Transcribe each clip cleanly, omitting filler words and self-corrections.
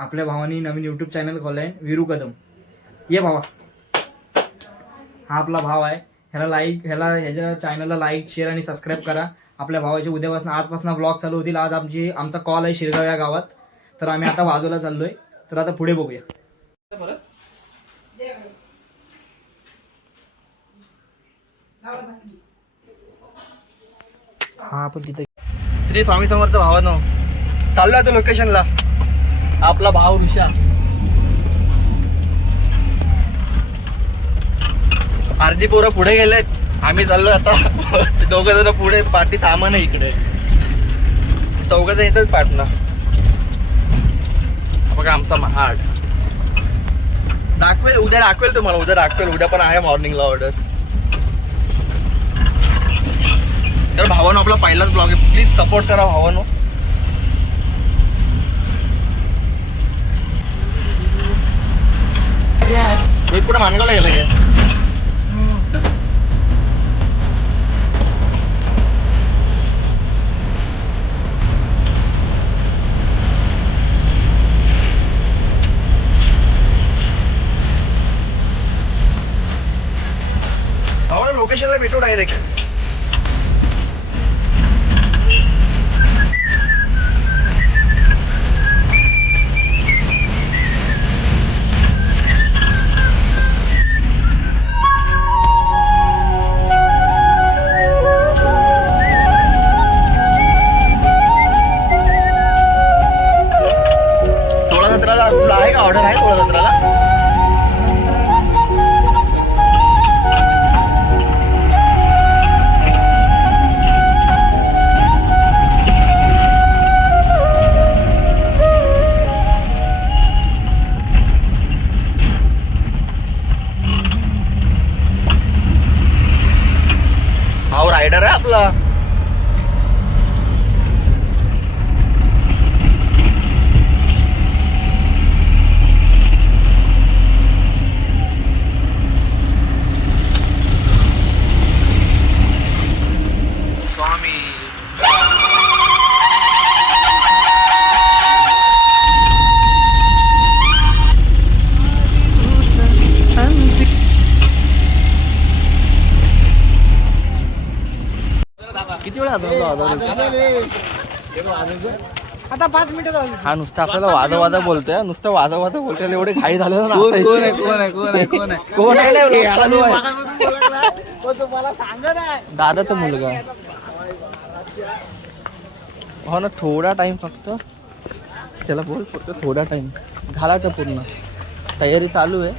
आपल्या भावानी नवीन YouTube channel खोललं आहे, वीरू कदम. ये भावा, हा आपला भाव आहे. ह्याच्या चॅनलला लाईक, शेअर आणि सबस्क्राईब करा. आपल्या भावाचे आजपासून व्लॉग चालू होतील. आज आमचा कॉल आहे शिरगाव या गावात. तर आम्ही आता वाजोला चाललोय. तर आता पुढे बघूया. हा आपण तिथे श्री स्वामी समर्थ भावानो चाललो आता लोकेशनला. आपला भाव ऋषा. अर्धी पोरं पुढे गेलेत, आम्ही चाललो आता. दोघं जण पुढे, पाठी सामान आहे इकडे. चौघ जण येतात पाठला. बघा आमचा महाड उद्या दाखवेल तुम्हाला. उद्या पण आहे मॉर्निंगला ऑर्डर. तर भावानो आपला पहिलाच ब्लॉग आहे, प्लीज सपोर्ट करा भावानो. मी पुढे मानगावला गेलं काय? भावानो लोकेशनला भेटू डायरेक्ट. आहे का ऑर्डर आहे 16-17ला? भाऊ रायडर आहे आपला. किती वेळ आता 5 मिनिटं झाली. हा नुसतं आपल्याला वादा बोलतोय. नुसतं वादा बोलतोय. एवढे घाई झालं ना. कोण आहे चालू आहे. दादाचा मुलगा. हो ना, थोडा टाइम फक्त त्याला बोल. फक्त थोडा टाइम झाला तर पूर्ण तयारी चालू आहे.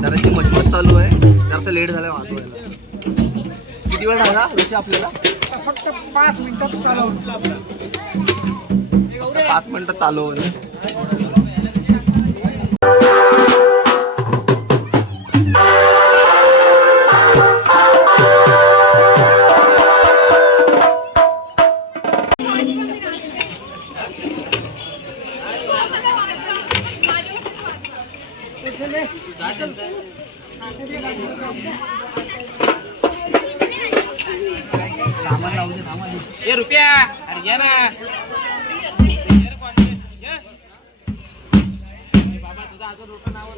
जराशी मशमत चालू आहे. जास्त लेट झाला वाजवायला. किती वेळ झाला विषय आपल्याला? फक्त 5 मिनिटात चालू. 5 मिनिटं चालू. रुपया अरे घ्या ना. बाबा तुझा अजून रुपये नाव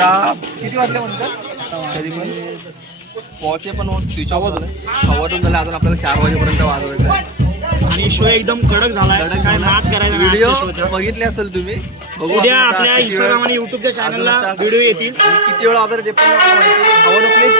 आता किती वाजले म्हणतात तरी पण पॉचे पण स्विच ऑफ झालं खवरून झालं अजून आपल्याला 4 वाजेपर्यंत वाजवायचं आहे. आणि शो एकदम कडक झालाय. काय नाद करायचा नाही व्हिडिओ आजच्या शोचा. बघितले असेल तुम्ही. बघू उद्या आपण आता आपल्या किती वेळ- इंस्टाग्राम आणि युट्यूबच्या चॅनलला अजून आता व्हिडिओ येतील. किती वेळ वाजवलं ते पण मला माहिती. खवरून प्लीज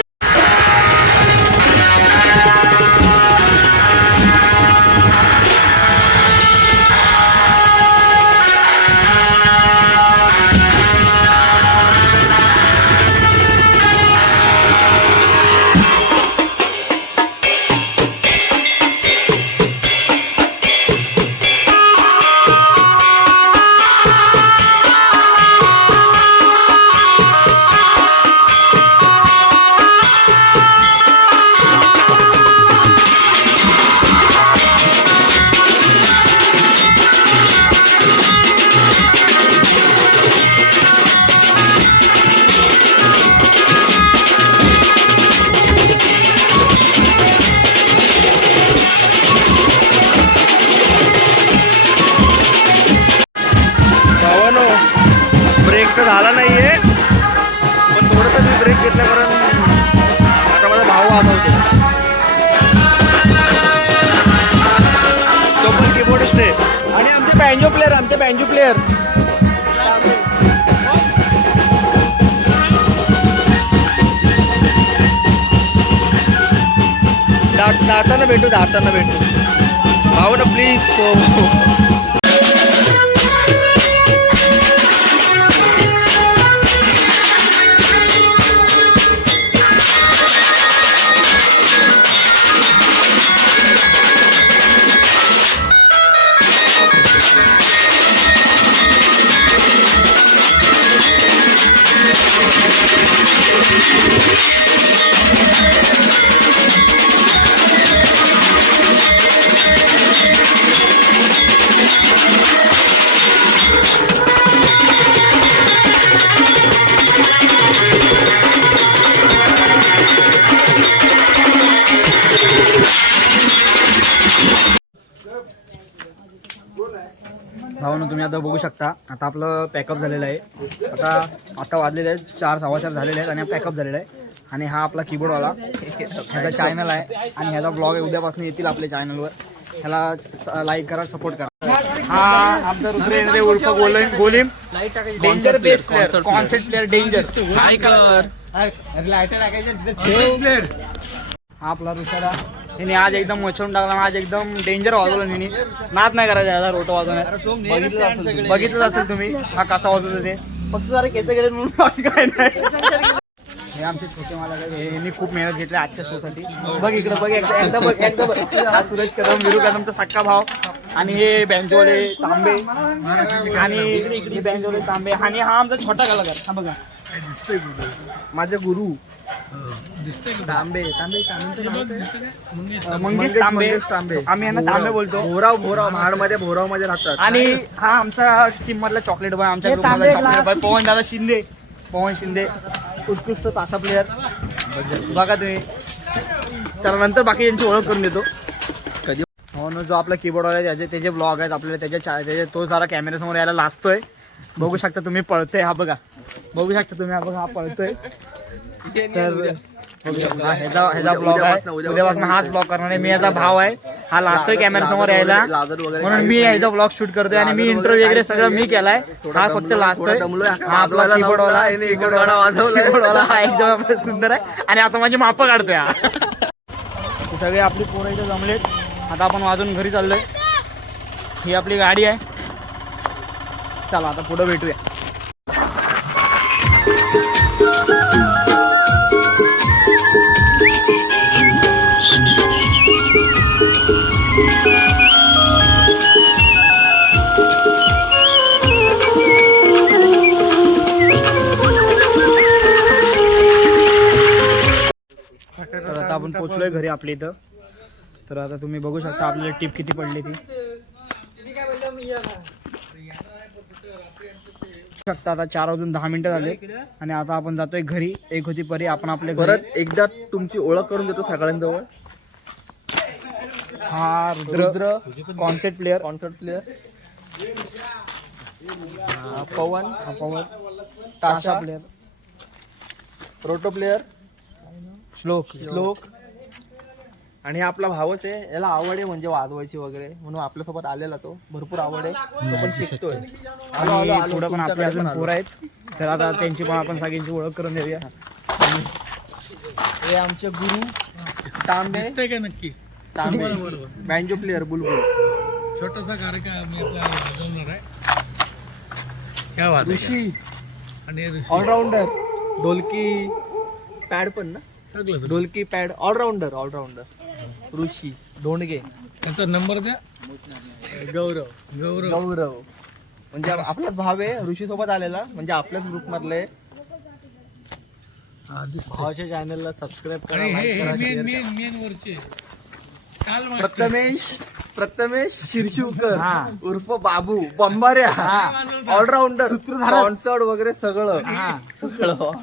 भावानो ब्रेक तर झाला नाहीये पण थोडंसं मी ब्रेक घेतला कारण आता माझा भाव वाजवतो तो पण कीबोर्डिस्ट आहे आणि आमचे बँजो प्लेअर धावताना भेटू भावानो प्लीज भावानं तुम्ही आता बघू शकता. आता आपलं पॅकअप झालेलं आहे. आता वाजलेले आहेत 4 4:15 झालेले आहेत आणि पॅकअप झालेला आहे. आणि हा आपला कीबोर्डवाला ह्याचा चॅनल आहे आणि ह्याचा ब्लॉग उद्यापासून येतील आपल्या चॅनलवर. ह्याला लाईक करा, सपोर्ट करा. हा आमचा रुद्रेंद्र उर्फ गोलीम danger best player, concept player danger. काय कर हा आपला ऋषाला हिने आज एकदम मचवून टाकला. आज एकदम डेंजर वाजवलं हिने. नाद नाही करायचा याचा रोटो वाजवण्यात. बघितलं असेल तुम्ही हा कसा वाजवतो ते. फक्त जरा केस गेले म्हणून बाकी काय नाही. हे आमचे छोटे मालक आहे. यांनी खूप मेहनत घेतली आजच्या शो साठी. बघ इकडं बघ एकदा बघ. हा सुरेश कदम, विरू कदमचा सक्का भाव आणि हे बँजोले तांबे आणि हे बँजोले तांबे आणि हा आमचा छोटा कलाकार. हा बघा माझे गुरु तांबे मंगेश तांबे. आम्ही यांना तांबे बोलतो. भोराव महाडमध्ये भोरावमध्ये राहतात. आणि हा आमचा टीम मधला चॉकलेट बॉय, आमच्या ग्रुप मधला चॉकलेट बॉय पवन शिंदे उत्कृष्ट ताशा प्लेअर. बघा तुम्ही. चला नंतर बाकी यांची ओळख करून देतो. कधी हो ना, जो आपला कीबोर्ड आहे त्याचे ब्लॉग आहेत आपल्याला. त्याच्या तो जरा कॅमेरा समोर यायला लाजतोय. बघू शकता तुम्ही पळतोय. हा बघा बघू शकता तुम्ही. हा बघा हा पळतोय. तर ह्याचा ब्लॉग आहे. उद्यापासून हाच ब्लॉग करणार आहे. मी याचा भाव आहे. हा लाजतोय कॅमेरा समोर यायला म्हणून मी ह्याचा ब्लॉग शूट करतोय आणि मी इंटरव्ह्यू वगैरे सगळं मी केलाय. हा फक्त लाजतोय. हा आपला कीबोर्डवाला हा एकदम सुंदर आहे आणि आता माझी मापं काढतोय. हा सगळे आपली पोरं इथे जमलेत. आता आपण वाजून घरी चाललोय. ही आपली गाडी आहे. चला आता पुढे भेटूया. तर आता आपण पोहोचलोय घरी आपल्या इथं. तर आता तुम्ही बघू शकता आपल्याला टिप किती पडली ती. शकता आता 4:10 झाले आणि आता आपण जातोय घरी. 1 होती परी. आपण आपल्या परत एकदा तुमची ओळख करून देतो सगळ्यांजवळ. हा रुद्र कॉन्सेप्ट प्लेअर. पवन ताशा प्लेअर. रोटो प्लेअर श्लोक श्लोक. आणि आपला भावच आहे, याला आवड आहे म्हणजे वाजवायची वगैरे, म्हणून आपल्यासोबत आलेला तो. भरपूर आवड आहे, तो पण शिकतोय. आलो, आलो, आलो, पुढे पण आपले तुमच्याकडे अजून पण आलो. पोरं आहेत, तर आता त्यांची पण आपण सगळ्यांची ओळख करून देऊया. हे आमचे गुरु तांबे का नक्की तांबे बँजो प्लेअर बुलबुल. छोटासा कार्यक्रम मी आपल्याला वाजवणार आहे. क्या बात आहे. ऋषी आणि ऋषी ऑलराऊंडर, ढोलकी पॅड पण ना, सगळं ढोलकी पॅड ऑलराऊंडर ऋषी ढोंडगे. त्यांचा नंबर द्या. गौरव गौरव म्हणजे आपलाच भाव आहे, ऋषी सोबत आलेला, म्हणजे आपल्याच ग्रुप मधले. भावाच्या चॅनलला सबस्क्राईब आणि हे मेन वरचे काल प्रथमेश शिरशिवकर उर्फ बाबू बंबाऱ्या, ऑलराऊंडर, कॉन्सर्ट वगैरे सगळं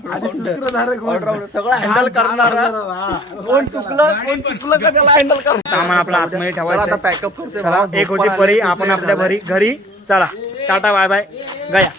ऑलराऊंडर, सगळं हँडल करणारा. कोण चुकलं का त्याला हँडल कर. सामान आपलं आतमध्ये ठेवायचं आता आहे. पॅकअप करते. चला, एक होती परी, आपण आपल्या घरी चला. टाटा बाय बाय गया.